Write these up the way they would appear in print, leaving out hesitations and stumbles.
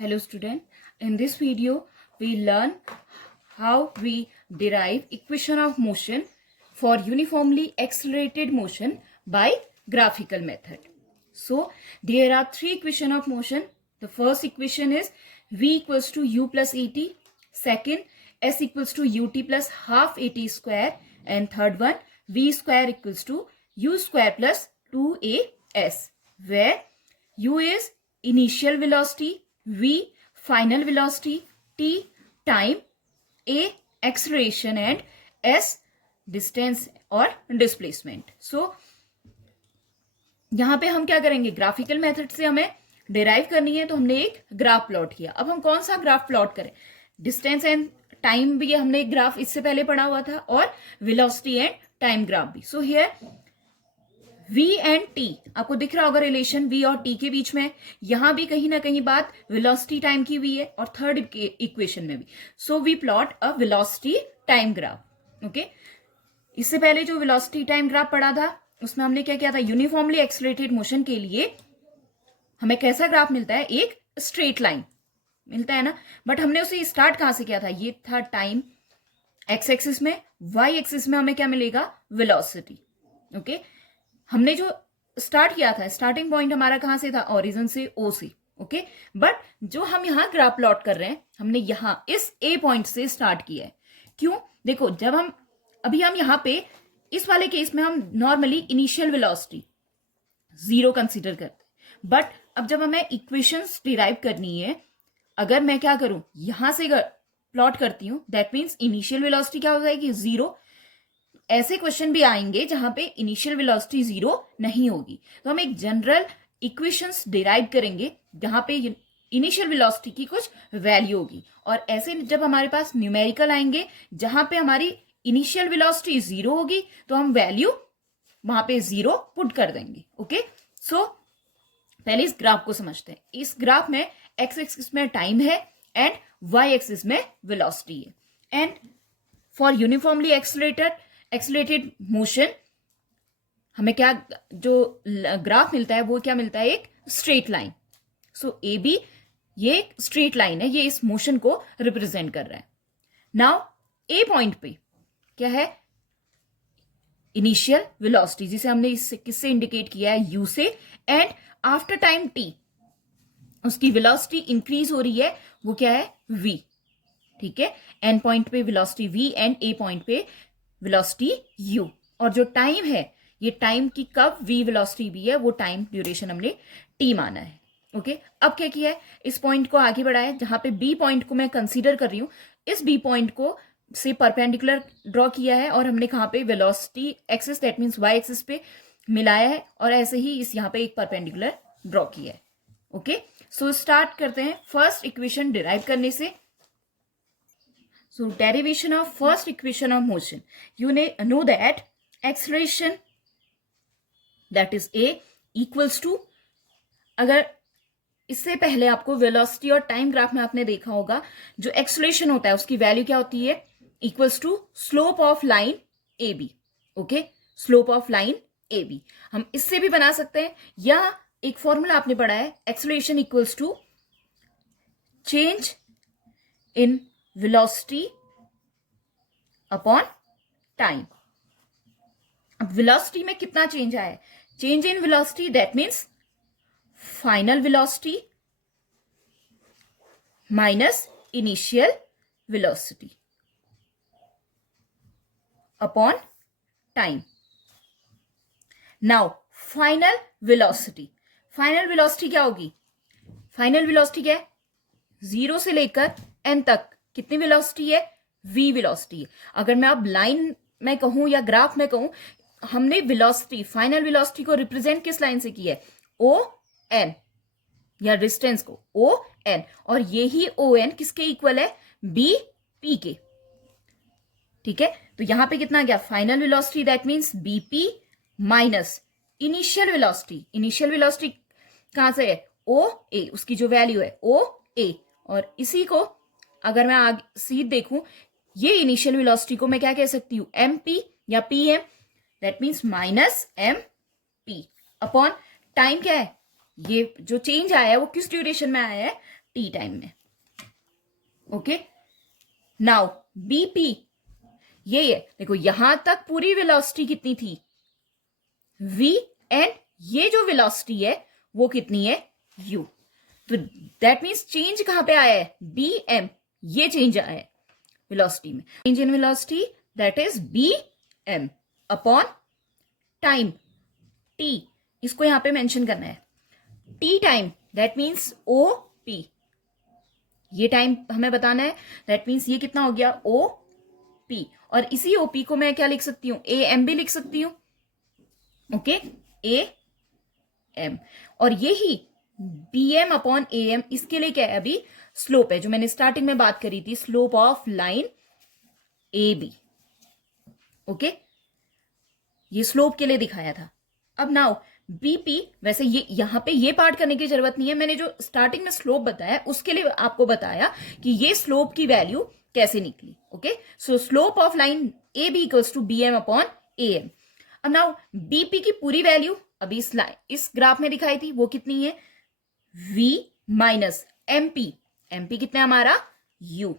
Hello student, in this video we learn how we derive equation of motion for uniformly accelerated motion by graphical method. So there are three equation of motion. The first equation is v equals to u plus at, second s equals to ut plus half at square, and third one v square equals to u square plus 2as, where u is initial velocity, v final velocity, t time, a acceleration and s distance और displacement. So यहाँ पे हम क्या करेंगे, graphical method से हमें derive करनी है, तो हमने एक ग्राफ प्लॉट किया. अब हम कौन सा ग्राफ प्लॉट करें, डिस्टेंस एंड टाइम भी हमने एक ग्राफ इससे पहले पढ़ा हुआ था और वेलोसिटी एंड टाइम ग्राफ भी. So here v and t आपको दिख रहा होगा रिलेशन v और t के बीच में. यहां भी कहीं ना कहीं बात वेलोसिटी टाइम की हुई है और थर्ड इक्वेशन में भी. So we plot a velocity time graph. Okay, इससे पहले जो वेलोसिटी टाइम ग्राफ पढ़ा था उसमें हमने क्या किया था, यूनिफॉर्मली एक्सेलरेटेड मोशन के लिए हमें कैसा ग्राफ मिलता है, एक स्ट्रेट लाइन मिलता है ना. बट हमने उसे स्टार्ट कहां से किया था, ये था टाइम एक्स एक्सिस में, वाई एक्सिस में हमें क्या मिलेगा, वेलोसिटी. ओके, हमने जो स्टार्ट किया था, स्टार्टिंग पॉइंट हमारा कहां से था, ओरिजिन से, ओ से. ओके, बट जो हम यहां ग्राफ प्लॉट कर रहे हैं, हमने यहां इस ए पॉइंट से स्टार्ट किया है. क्यों, देखो जब हम यहां पे इस वाले केस में हम नॉर्मली इनिशियल वेलोसिटी 0 कंसीडर करते हैं. बट अब जब हमें इक्वेशंस डिराइव करनी है, अगर मैं क्या करूं, यहां से प्लॉट करती हूं, दैट मीन्स इनिशियल वेलोसिटी क्या हो जाएगी, 0. ऐसे क्वेश्चन भी आएंगे जहां पे इनिशियल वेलोसिटी 0 नहीं होगी, तो हम एक जनरल इक्वेशंस डिराइव करेंगे जहां पे इनिशियल वेलोसिटी की कुछ वैल्यू होगी. और ऐसे जब हमारे पास न्यूमेरिकल आएंगे जहां पे हमारी इनिशियल वेलोसिटी 0 होगी, तो हम वैल्यू वहां पे 0 पुट कर देंगे. ओके, सो पहले इस ग्राफ को समझते हैं. इस ग्राफ में एक्स एक्सिस में टाइम है एंड वाई एक्सिस में वेलोसिटी है. And for uniformly accelerated motion हमें क्या जो ग्राफ मिलता है, वो क्या मिलता है, एक straight line. So A B ये एक स्ट्रेट लाइन है, ये इस मोशन को रिप्रेजेंट कर रहा है. नाउ ए पॉइंट पे क्या है, इनिशियल वेलोसिटी, जिसे हमने इससे किससे इंडिकेट किया है, यू से. एंड आफ्टर टाइम टी उसकी वेलोसिटी इंक्रीज हो रही है, वो क्या है, v. ठीक है, एन पॉइंट पे velocity v and A point पे वेलोसिटी u. और जो टाइम है, ये टाइम की कब v वेलोसिटी भी है, वो टाइम ड्यूरेशन हमने t माना है. ओके, अब क्या किया है, इस पॉइंट को आगे बढ़ाया है, जहां पे b पॉइंट को मैं कंसीडर कर रही हूं. इस b पॉइंट को से परपेंडिकुलर ड्रॉ किया है और हमने कहां पे, velocity axis that means y axis पे मिलाया है, और ऐसे ही इस यहां पे एक परपेंडिकुलर ड्रॉ किया है. ओके, सो स्टार्ट करते हैं फर्स्ट इक्वेशन डिराइव करने से. So derivation of first equation of motion, you know that acceleration that is a equals to, अगर इससे पहले आपको वेलोसिटी और टाइम ग्राफ में आपने देखा होगा, जो एक्सेलरेशन होता है उसकी वैल्यू क्या होती है, equals to slope of line A B. Okay, slope of line A B हम इससे भी बना सकते हैं, या एक फॉर्मूला आपने पढ़ा है, acceleration equals to change in velocity upon time. अब वेलोसिटी में कितना चेंज आया है, change in velocity that means final velocity minus initial velocity upon time. Now final velocity क्या होगी, फाइनल वेलोसिटी क्या है, 0 से लेकर n तक कितनी वेलोसिटी है, v वेलोसिटी है. अगर मैं अब लाइन में कहूं या ग्राफ में कहूं, हमने वेलोसिटी, फाइनल वेलोसिटी को रिप्रेजेंट किस लाइन से किया है, ओ एन, या डिस्टेंस को ओ एन, और यही ओ एन किसके इक्वल है, बी पी के. ठीक है, तो यहां पे कितना गया, final velocity that means BP minus initial velocity कहां से है, ओ ए, उसकी जो वैल्यू है ओ ए. और इसी को अगर मैं आगे सीध देखूं, ये इनिशियल वेलोसिटी को मैं क्या कह सकती हूं, एम पी या P M, that means minus M P upon time. क्या है, ये जो चेंज आया है वो किस ड्यूरेशन में आया है, टी टाइम में. ओके, नाउ बीपी ये है, देखो यहां तक पूरी वेलोसिटी कितनी थी v, एंड ये जो वेलोसिटी है वो कितनी है u. तो दैट मीन्स चेंज कहां पे आया है bm, ये चेंज आया है वेलोसिटी में. Change in velocity that is bm upon time t, इसको यहां पे मेंशन करना है. t time that means op, ये टाइम हमें बताना है. दैट मीन्स ये कितना हो गया op, और इसी op को मैं क्या लिख सकती हूं am भी लिख सकती हूं. ओके, am, और यही bm अपॉन am इसके लिए क्या है अभी स्लोप है, जो मैंने स्टार्टिंग में बात करी थी, slope of line AB. Okay, ये स्लोप के लिए दिखाया था. अब नाउ BP, वैसे ये यहां पे ये पार्ट करने की जरूरत नहीं है, मैंने जो स्टार्टिंग में स्लोप बताया उसके लिए आपको बताया कि ये स्लोप की वैल्यू कैसे निकली. Okay, so slope of line AB equals to BM upon AM. अब नाउ BP की पूरी वैल्यू अभी इस ग्राफ में दिखाई थी, वो कितनी है V माइनस MP. MP कितना हमारा U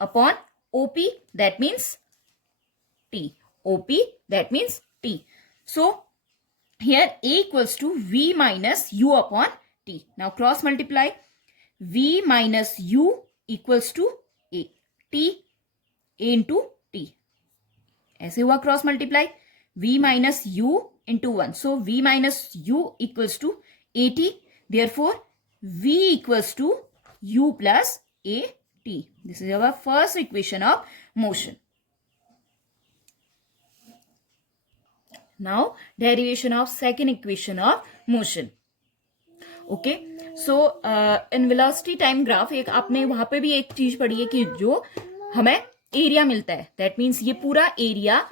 upon OP that means T. OP that means T. So here A equals to V minus U upon T. Now cross multiply. V minus U equals to A. T A into T. ऐसे हुआ cross multiply. V minus U into 1. So V minus U equals to AT. Therefore V equals to U plus AT. This is our first equation of motion. Now derivation of second equation of motion. Okay, so in velocity time graph एक आपने वहां पे भी एक चीज पढ़ी है कि जो हमें एरिया मिलता है, दैट मीन्स ये पूरा एरिया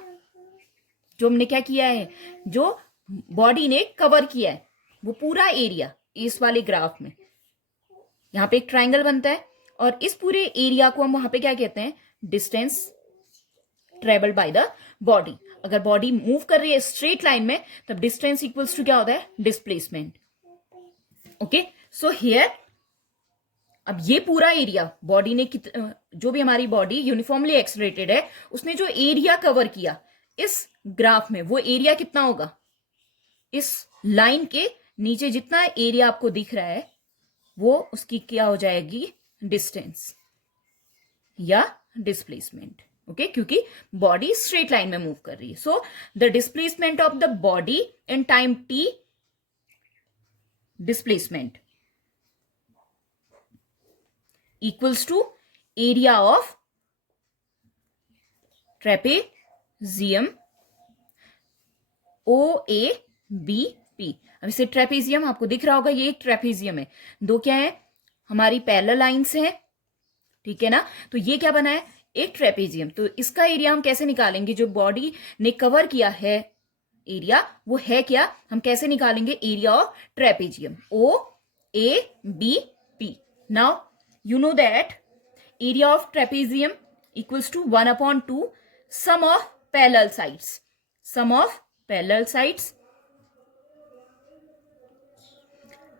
जो हमने क्या किया है, जो बॉडी ने कवर किया है, वो पूरा एरिया इस वाले ग्राफ में यहाँ पे एक ट्राइंगल बनता है, और इस पूरे एरिया को हम वहां पे क्या कहते हैं distance travelled by the body. अगर बॉडी मूव कर रही है स्ट्रेट लाइन में तब डिस्टेंस इक्वल्स टू क्या होता है डिस्प्लेसमेंट. ओके, सो हियर अब ये पूरा एरिया बॉडी ने जो भी हमारी बॉडी यूनिफॉर्मली एक्सलरेटेड है उसने जो एरिया कवर किया इस ग्राफ में, वो एरिया कितना होगा, इस लाइन के नीचे जितना एरिया आपको दिख रहा है वो उसकी क्या हो जाएगी डिस्टेंस या डिस्प्लेसमेंट. ओके, क्योंकि बॉडी स्ट्रेट लाइन में मूव कर रही है. So the displacement of the body in time T, displacement equals to area of trapezium OABP. अब इसे ट्रेपेजियम आपको दिख रहा होगा, ये एक ट्रेपेजियम है, दो क्या है हमारी पैरेलल लाइंस हैं, ठीक है ना. तो ये क्या बना है एक ट्रेपेजियम. तो इसका एरिया हम कैसे निकालेंगे, जो बॉडी ने कवर किया है एरिया वो है क्या, हम कैसे निकालेंगे area of trapezium OABP. Now you know that area of trapezium equals to 1/2 sum of parallel sides, sum of parallel sides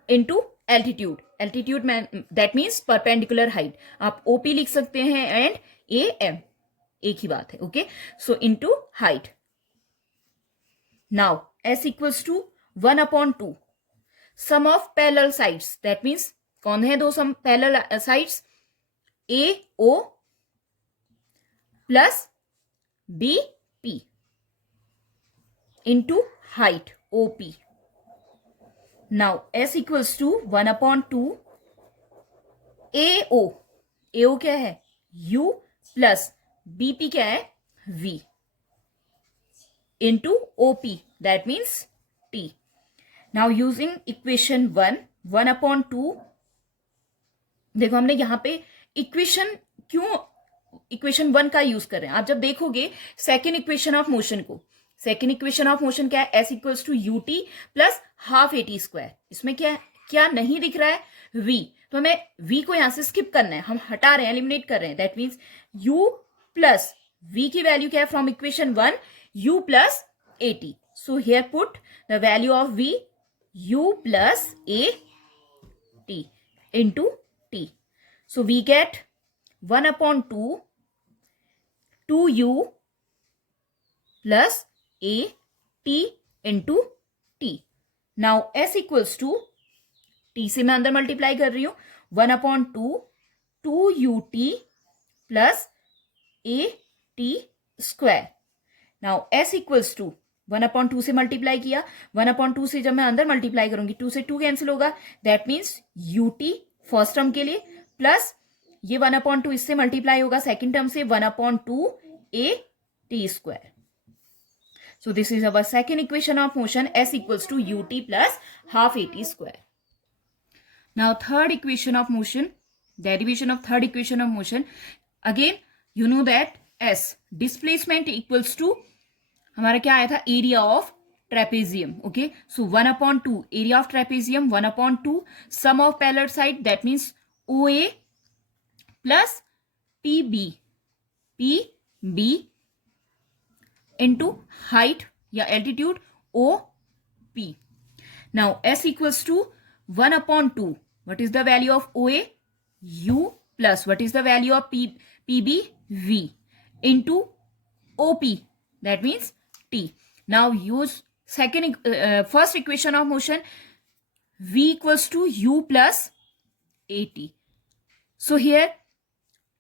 into altitude. Altitude that means perpendicular height. आप OP लिख सकते हैं एंड AM एक ही बात है. Okay, so into height. Now S equals to 1/2 sum of parallel sides, that means कौन है दो sum parallel sides AO plus BP into height OP. Now S equals to 1/2 AO. AO क्या है U plus BP क्या है V into OP that means T. Now using equation 1/2, देखो हमने यहां पे इक्वेशन क्यों इक्वेशन 1 का यूज कर रहे हैं. आप जब देखोगे सेकेंड इक्वेशन ऑफ मोशन को, सेकेंड इक्वेशन ऑफ मोशन क्या है S equals to UT plus half AT square. इसमें क्या नहीं दिख रहा है V, तो हमें V को यहां से स्किप करना है, हम हटा रहे हैं, एलिमिनेट कर रहे हैं. That means U plus V की वैल्यू क्या है from equation 1 U plus AT. So here put the value of V U plus AT into t. So we get 1 upon 2 2u plus a t into t. Now s equals to t से मैं अंदर multiply कर रही हूं 1 upon 2 2ut plus a t square. Now s equals to 1 upon 2 से multiply किया 1 upon 2 से जब मैं अंदर मल्टीप्लाई करूंगी 2 से 2 कैंसिल होगा. That means ut first term के लिए प्लस ये 1 अपॉन 2 इससे मल्टीप्लाई होगा सेकेंड टर्म से 1 upon 2 a t square. So this is our second equation of motion, s equals to ut plus half at square. Now third equation of motion, derivation of third equation of motion. Again you know that s displacement equals to हमारा क्या आया था area of trapezium. Okay, so 1 upon 2 area of trapezium 1 upon 2 sum of parallel side, that means OA plus PB into height या altitude OP. Now S equals to 1 upon 2. What is the value of OA? U plus what is the value of PB? V into OP. That means T. Now use first equation of motion. V equals to U plus AT. So here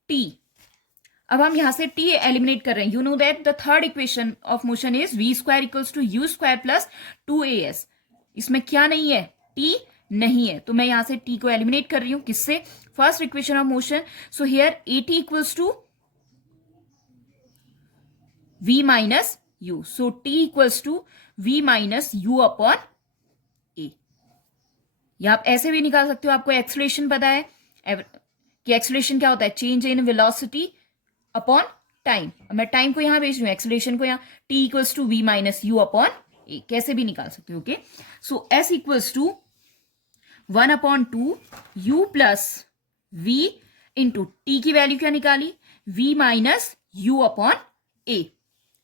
T. अब हम यहां से t eliminate कर रहे हैं. You know that the third equation of motion is v square equals to u square plus 2as. इसमें क्या नहीं है? t नहीं है, तो मैं यहां से t को एलिमिनेट कर रही हूं. किससे? First equation of motion. So here at equals to v minus u. So t equals to v minus u upon a. या आप ऐसे भी निकाल सकते हो. आपको एक्सेलरेशन पता है कि एक्सेलरेशन क्या होता है? Change in velocity upon time. मैं टाइम को यहां भेज रही हूं, एक्सेलरेशन को यहां. t equals to v minus u upon a. कैसे भी निकाल सकते हो. Okay, so s equals to 1 upon 2 u plus v into t की वैल्यू क्या निकाली? v minus u upon a.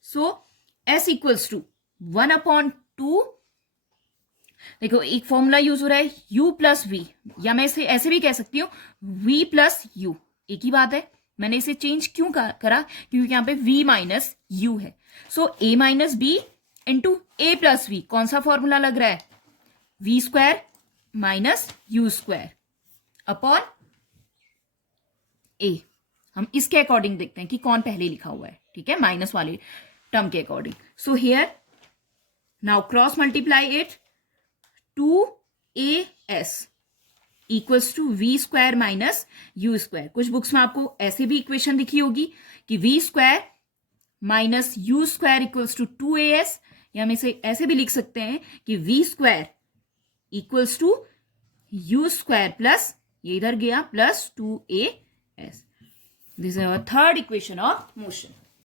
So s equals to 1 upon 2. देखो एक फॉर्मूला यूज हो रहा है u प्लस v, या मैं इसे ऐसे भी कह सकती हूँ v प्लस u. एक ही बात है. मैंने इसे चेंज क्यों करा? क्योंकि यहां पे v माइनस यू है. So a minus b into a plus v. कौन सा फॉर्मूला लग रहा है? v square minus u square upon a. हम इसके अकॉर्डिंग देखते हैं कि कौन पहले लिखा हुआ है. ठीक है, माइनस वाले टर्म के according. So here now cross multiply it. 2as equals to v square minus u square. कुछ बुक्स में आपको ऐसे भी इक्वेशन दिखी होगी कि v square minus u square equals to 2as, या हम इसे ऐसे भी लिख सकते हैं कि v square equals to u square plus ये इधर गया plus 2as. This is our third equation of motion.